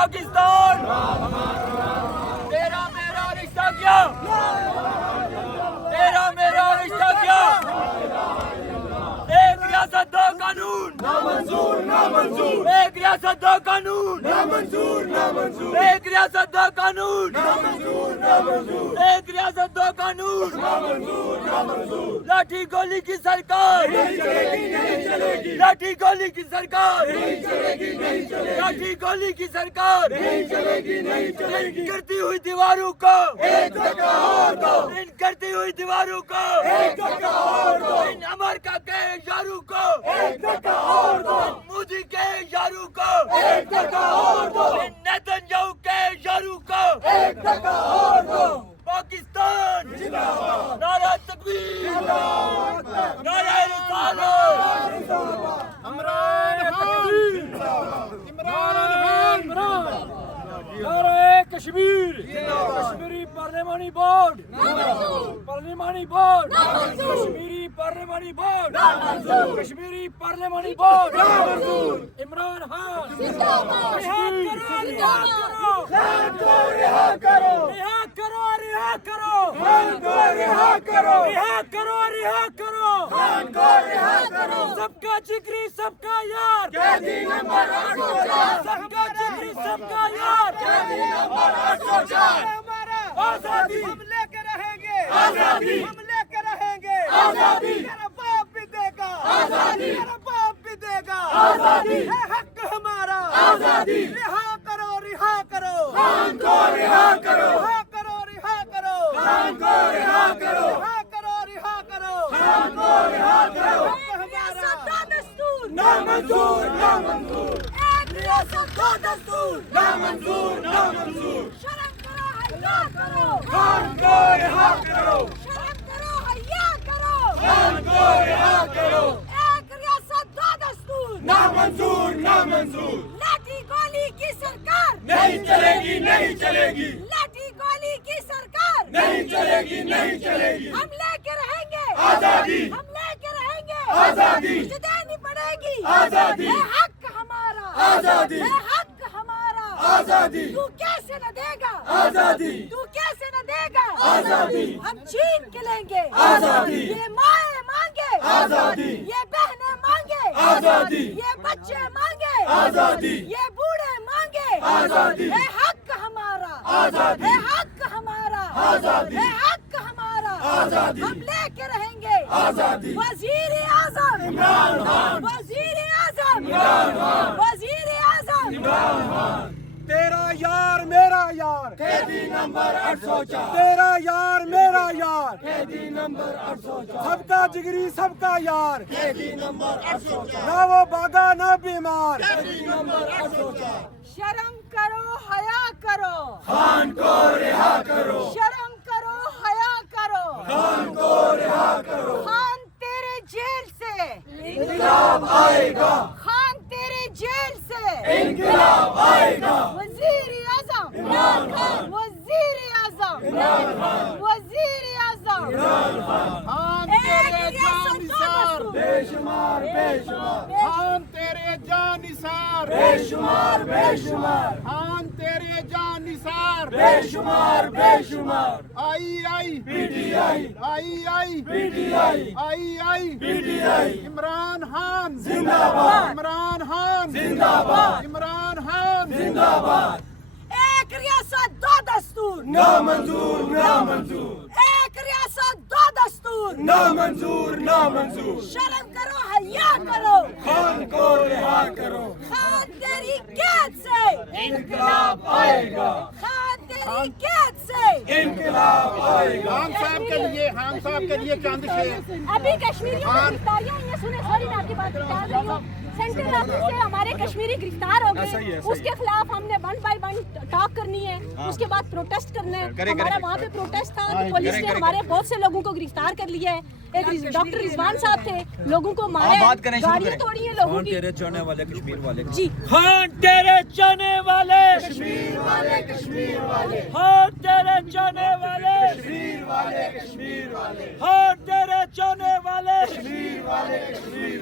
پاکستان تیرا میرا رشتہ کیا تیرا میرا رشتہ کیا ایک ریاست دو قانون نامنظور نامنظور ایک ریاست دو قانون نامنظور نامنظور ایک ریاست دو قانون نامنظور نامنظور ایک ریاست دو قانون نامنظور نامنظور لاٹھی گولی کی سرکار نہیں چلے گی نہیں چلے گی لاٹھی گولی کی سرکار نہیں چلے گی نہیں چلے گی لاٹھی گولی کی سرکار نہیں چلے گی نہیں چلے گی کرتی ہوئی دیواروں کو ایک دھکا اور دو ان کرتی ہوئی دیواروں کو ایک دھکا اور دو ان امریکہ کے یاروں کو ایک دھکا اور دو مودی کے یاروں کو ایک دھکا اور دو نیتن یاہو کے یاروں کو ایک دھکا اور دو پاکستان زندہ باد نعرہ تکبیر نعرہ رسالت عمران نعرہ کشمیر کشمیری پارلیمانی بورڈ پارلیمانی بورڈ کشمیری پارلیمانی بورڈ کشمیری پارلیمانی بورڈ عمران خان خان کو رہا کرو رہا کرو رہا کرو خان کو رہا کرو رہا کرو رہا کرو خان کو رہا کرو سب کا جگری سب کا یار قیدی نمبر 804 سب کا جگری سب کا یار قیدی نمبر 804 آزادی ہم لے کے رہیں گے آزادی ہم لے کے رہیں گے آزادی میرا باپ بھی دے گا آزادی میرا باپ بھی دے گا آزادی ہے حق ہمارا آزادی رہا کرو رہا کرو خان کو رہا کرو رہا کرو رہا کرو خان کو رہا کرو رہا کرو رہا کرو خان کو رہا کرو ریاست دو دستور نامنظور نامنظور ایک ریاست دو دستور نامنظور نامنظور شرم کرو حیا کرو خان کو رہا کرو شرم کرو حیا کرو خان کو رہا کرو ایک ریاست دو دستور نامنظور نامنظور لاٹھی گولی کی سرکار نہیں چلے گی نہیں چلے گی لاٹھی گولی کی سرکار نہیں چلے گی نہیں چلے گی ہم لے کے رہیں گے آزادی ہم لے کے رہیں گے آزادی دینی پڑے گی آزادی ہے حق ہمارا آزادی ہے حق ہمارا آزادی تو کیسے نہ دے گا آزادی تو کیسے نہ دے گا آزادی ہم چھین کے لیں گے آزادی یہ مائیں مانگے آزادی یہ بہنیں مانگے آزادی یہ بچے مانگے آزادی یہ بوڑھے مانگے آزادی ہے حق ہمارا آزادی ہے حق ہمارا آزادی ہے حق ہمارا آزادی ہم لے کے رہیں گے آزادی وزیر اعظم عمران خان وزیر اعظم عمران خان وزیر اعظم عمران خان تیرا یار میرا یار قیدی نمبر 804 تیرا یار میرا یار قیدی نمبر 804 سب کا جگری سب کا یار قیدی نمبر 804 نہ وہ باغا نہ بیمار قیدی نمبر 804 شرم کرو حیا کرو خان کو رہا کرو شرم کرو حیا کرو خان کو رہا کرو خان تیرے جیل سے انقلاب آئے گا خان تیرے جیل سے انقلاب آئے گا وزیر اعظم عمران خان وزیر اعظم عمران خان وزیر اعظم عمران خان تیرے جان نثار بے شمار بے شمار خان تیرے جان نثار بے شمار بے شمار خان تیرے جان نثار بے شمار بے شمار I I P T I I I P T I I I P T I Imran Khan زندہ باد عمران خان زندہ باد عمران خان زندہ باد ایک ریاست دو دستور نامنظور نامنظور ایک ریاست دو دستور نامنظور نامنظور شرم کرو حیا کرو خان کو رہا کرو خان تیری قید سے انقلاب آئے گا خان تیری قید سے انقلاب آئے گا خان صاحب کے لیے چاند شیر ابھی کشمیریوں کی گرفتاریاں ہیں، سنیں سوری میں آپ کی بات بتا رہی ہوں، سینٹرل آفس سے ہمارے کشمیری گرفتار ہو گئے، اس کے خلاف ہم نے 1 by 1 ٹاک کرنی ہے، اس کے بعد پروٹیسٹ کرنا ہے۔ ہمارا وہاں پہ پروٹیسٹ تھا تو پولیس نے ہمارے بہت سے لوگوں کو گرفتار کر لیا ہے۔ ایک ڈاکٹر رضوان صاحب تھے، لوگوں کو مارا، گاڑیاں توڑی ہیں لوگوں کی۔ تیرے چاہنے والے کشمیر والے جی خان تیرے چاہنے والے کشمیر والے کشمیر والے خان تیرے چاہنے والے کشمیر والے کشمیر والے خان تیرے چاہنے والے کشمیر والے کشمیر